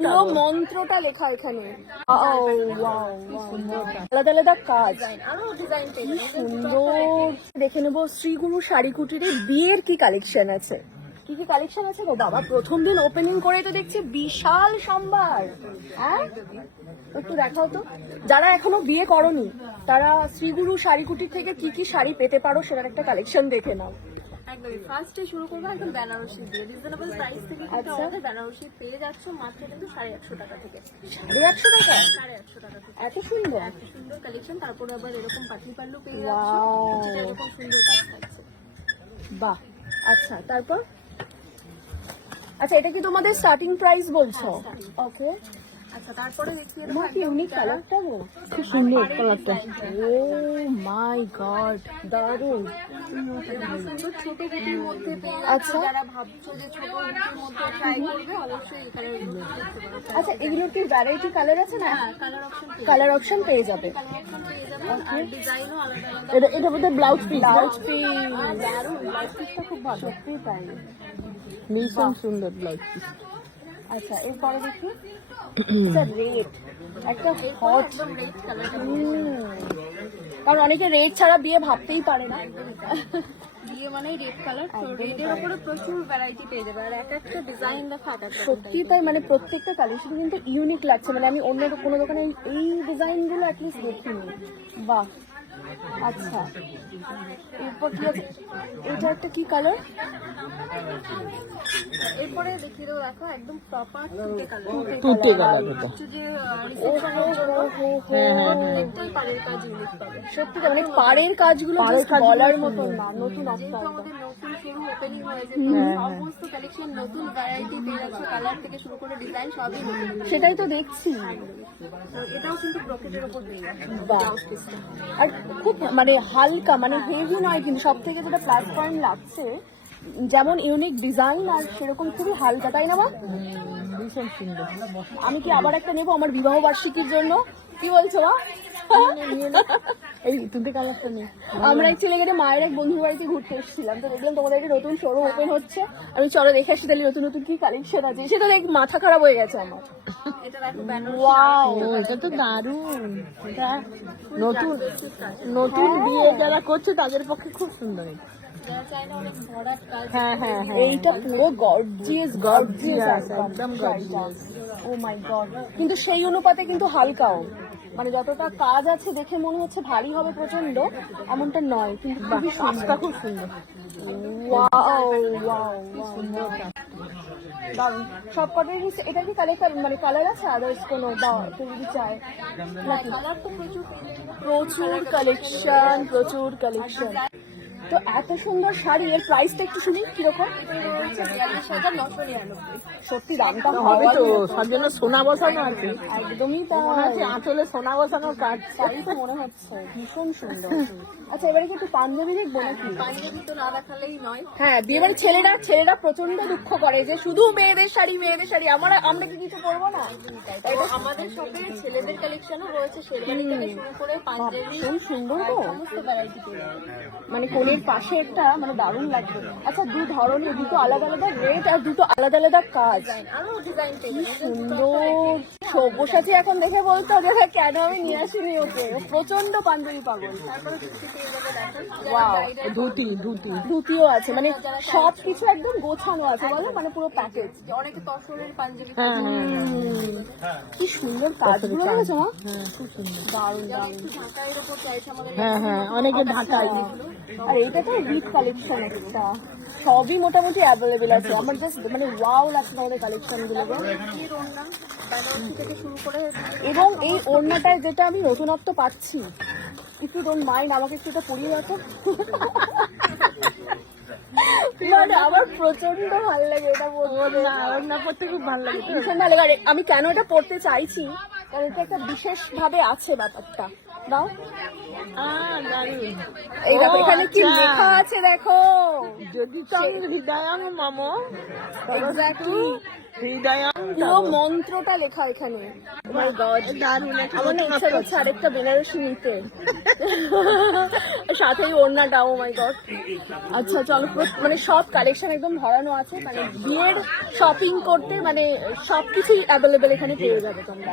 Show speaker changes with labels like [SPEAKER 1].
[SPEAKER 1] পুরো মন্ত্রটা লেখা এখানে. আলাদা আলাদা কাজ। সুন্দর। দেখে নেব শ্রীগুরু শাড়ি কুটিরে বিয়ের কি কালেকশন আছে। কি কি কালেকশন আছে গো বাবা? প্রথম দিন ওপেনিং করে তো দেখছি বিশাল সম্ভার। হ্যাঁ একটু দেখাও তো। যারা এখনও বিয়ে করনি তারা শ্রীগুরু শাড়ি কুটির থেকে কি কি শাড়ি পেতে পারো সেটার একটা কালেকশন দেখে নাও।
[SPEAKER 2] একদমই। ফার্স্টে শুরু করব একদম বেনারসি দিয়ে। রিজনেবল প্রাইস থেকে কিন্তু
[SPEAKER 1] আচ্ছা।
[SPEAKER 2] আমাদের বেনারসি পেয়ে যাচ্ছ মাত্র কিন্তু সাড়ে একশো টাকা থেকে।
[SPEAKER 1] সাড়ে একশো টাকা?
[SPEAKER 2] সাড়ে একশো টাকা থেকে।
[SPEAKER 1] এত সুন্দর।
[SPEAKER 2] এত সুন্দর কালেকশন তারপরে আবার এরকম পাতলি পাল্লু পেয়ে. যাচ্ছ। এরকম সুন্দর কাজ থাকছে।
[SPEAKER 1] বাহ। আচ্ছা তারপর? আচ্ছা এটা কি তোমাদের স্টার্টিং প্রাইস বলছো? ওকে
[SPEAKER 2] আচ্ছা তারপরে
[SPEAKER 1] কি ইউনিক কালারটা গো। খুব সুন্দর কালারটা ও মাই গড দারুণ।
[SPEAKER 2] সুন্দর ছোট গুটির মধ্যে
[SPEAKER 1] আচ্ছা।
[SPEAKER 2] যাচ্ছ যারা ভাবছ যে ছোট গুটির মধ্যে ট্রাই করবে অবশ্যই এই কালারগুলো
[SPEAKER 1] আচ্ছা এগুলোর কি ভ্যারাইটি কালার আছে না?
[SPEAKER 2] হ্যাঁ কালার অপশন পেয়ে
[SPEAKER 1] কালার অপশন পেয়ে যাবে।
[SPEAKER 2] কালার অপশন পেয়ে যাবে আর ডিজাইনও আলাদা আলাদা
[SPEAKER 1] এটা এটা বোধহয় ব্লাউজ পিস ব্লাউজ পিস দারুণ। ব্লাউজ পিসটা খুব ভালো। সত্যি তাই। ভীষণ সুন্দর ব্লাউজ পিস আচ্ছা এরপরে দেখি। রেড একটা হট কারণ অনেকে রেড ছাড়া বিয়ে ভাবতেই পারে না।
[SPEAKER 2] দিয়ে মানে রেড কালার তো রেডের উপরে প্রচুর ভ্যারাইটি পেয়ে যাবে। আর এক একটা ডিজাইন দেখো এক একটা
[SPEAKER 1] সত্যি তাই মানে প্রত্যেকটা কালেকশন কিন্তু ইউনিক লাগছে। মানে আমি অন্য কোনো দোকানে এই ডিজাইনগুলো অ্যাটলিস্ট দেখিনি। বাহ। আচ্ছা। এরপর কি আছে? এটা একটা কি কালার
[SPEAKER 2] এরপরে দেখিয়ে দেবো দেখো একদম প্রপার তুতে কালার
[SPEAKER 1] তুতে কালার
[SPEAKER 2] হচ্ছে যে রিসেপশনের জন্য প্রত্যেকটাই পাড়ের কাজ ইউনিক পাবে
[SPEAKER 1] সত্যি মানে পাড়ের কাজগুলো বলার মতো না নতুন
[SPEAKER 2] আমাদের নতুন শুরু ওপেনিং হয়েছে সমস্ত কালেকশন নতুন ভ্যারাইটি পেয়ে যাচ্ছে কালার থেকে শুরু করে ডিজাইন সবই
[SPEAKER 1] সেটাই তো দেখছি।
[SPEAKER 2] এটাও কিন্তু ব্রকেটের উপর
[SPEAKER 1] আর খুব মানে হালকা মানে হেভি নয় কিন্তু সব থেকে যেটা পয়েন্ট লাগছে, যেমন ইউনিক ডিজাইন আর সেরকম খুবই হালকা, তাই না মা ভীষণ সুন্দর আমি কি আবার একটা নেব আমার বিবাহ বার্ষিকীর জন্য? কি বলছো মা? এই কালারটা নেই আমরা একচুয়ালি এখানে মায়ের এক বন্ধুর বাড়িতে ঘুরতে এসেছিলাম। তো দেখলাম তোমাদের একটা নতুন শোরুম ওপেন হচ্ছে। আমি চলো দেখে আসি তাহলে নতুন নতুন কি কালেকশন আছে। সেটা দেখ মাথা খারাপ হয়ে গেছে আমার।
[SPEAKER 2] এটা
[SPEAKER 1] ওয়াও এটা তো দারুণ। এটা নতুন নতুন বিয়ে যারা করছে তাদের পক্ষে খুব সুন্দর হ্যাঁ হ্যাঁ হ্যাঁ। এইটা পুরো গর্জিয়াস গর্জিয়াস একদম গর্জিয়াস ও মাই গড কিন্তু সেই অনুপাতে কিন্তু হালকাও। মানে যতটা কাজ আছে দেখে মনে হচ্ছে ভারী হবে প্রচণ্ড এমনটা নয় কিন্তু খুবই কাজটা খুব সুন্দর। ওয়াও ওয়াও সুন্দর দারুণ। সব কটারই এটা কি কালার মানে কালার আছে? আদার্স কোনো বা যদি চায়।
[SPEAKER 2] প্রচুর
[SPEAKER 1] কালেকশন প্রচুর কালেকশন তো এত সুন্দর শাড়ি এর প্রাইসটা একটু শুনি কীরকম? সত্যি দামটা
[SPEAKER 3] হবে তো সব জন্য সোনা বসানো আছে।
[SPEAKER 1] একদমই তাই।
[SPEAKER 3] মনে হচ্ছে আঁচলে সোনা বসানোর কাজ।
[SPEAKER 1] তাই তো মনে হচ্ছে। ভীষণ সুন্দর। আচ্ছা এবারে কি একটু পাঞ্জাবি দেখব নাকি?
[SPEAKER 2] পাঞ্জাবি তো না দেখালেই নয়।
[SPEAKER 1] হ্যাঁ বিয়ে ছেলেরা ছেলেরা প্রচণ্ড দুঃখ করে যে শুধু মেয়েদের শাড়ি মেয়েদের শাড়ি আমরা আমরা কি কিছু করব না?
[SPEAKER 2] আমাদের শপে ছেলেদের কালেকশনও রয়েছে শেরবানি থেকে শুরু করে পাঞ্জাবি
[SPEAKER 1] সুন্দর তো।
[SPEAKER 2] সমস্ত ভ্যারাইটি
[SPEAKER 1] মানে কোণের পাশে একটা মানে দারুণ লাগবে আচ্ছা দু ধরনের দুটো আলাদা আলাদা রেট আর দুটো আলাদা আলাদা কাজ।
[SPEAKER 2] যাবে
[SPEAKER 1] সুন্দর। সব্যসাচী এখন দেখে বলতে "হ্যাঁ, কেন আমি নিয়ে আসিনি ওকে? প্রচণ্ড পাঞ্জাবি পাগল।
[SPEAKER 2] ধুতি
[SPEAKER 3] ধুতি ধুতি
[SPEAKER 1] ধুতিও আছে। মানে সব কিছু একদম গোছানো আছে বলো মানে পুরো প্যাকেজ
[SPEAKER 2] অনেকে তসরের পাঞ্জাবি
[SPEAKER 1] কি সুন্দর কাজগুলো দেখেছ মা।
[SPEAKER 3] হ্যাঁ
[SPEAKER 1] দারুণ দারুণ।
[SPEAKER 3] হ্যাঁ হ্যাঁ অনেকে ঢাকায়।
[SPEAKER 1] আর এইটা তো বিগ কালেকশন একটা সবই মোটামুটি অ্যাভেলেবেল আছে। আমার জাস্ট মানে ওয়াও লাগছে আমাদের কালেকশনগুলো।
[SPEAKER 2] বিয়ের ওড়না বেনারসি থেকে শুরু করে
[SPEAKER 1] এবং এই ওড়নাটায় যেটা আমি নতুনত্ব পাচ্ছি। ইফ ইউ ডোন্ট মাইন্ড আমাকে একটু এটা পরিয়ে রাখো মানে আমার প্রচণ্ড ভালো লাগে এটা পরতে
[SPEAKER 3] না না পড়তে খুব ভালো লাগে।
[SPEAKER 1] ভীষণ ভালো লাগে। আমি কেন এটা পড়তে চাইছি? কারণ এটা একটা বিশেষ ভাবে আছে ব্যাপারটা। দাও। এই দেখো এখানে কি
[SPEAKER 3] আচ্ছা।
[SPEAKER 1] লেখা আছে দেখো?
[SPEAKER 3] যদি হৃদয়ং মম
[SPEAKER 1] এক্স্যাক্টলি
[SPEAKER 3] হৃদয়ং
[SPEAKER 1] পুরো মন্ত্রটা লেখা এখানে। Oh my
[SPEAKER 3] দারুণ
[SPEAKER 1] আমার ইচ্ছা করছে আরেকটা বেনারসি নিতে। সাথেই ওড়নাটা ও মাই গড আচ্ছা চলো মানে সব কালেকশন একদম ভরানো আছে। মানে বিয়ের শপিং করতে মানে সবকিছুই অ্যাভেলেবেল এখানে পেয়ে যাবে তোমরা।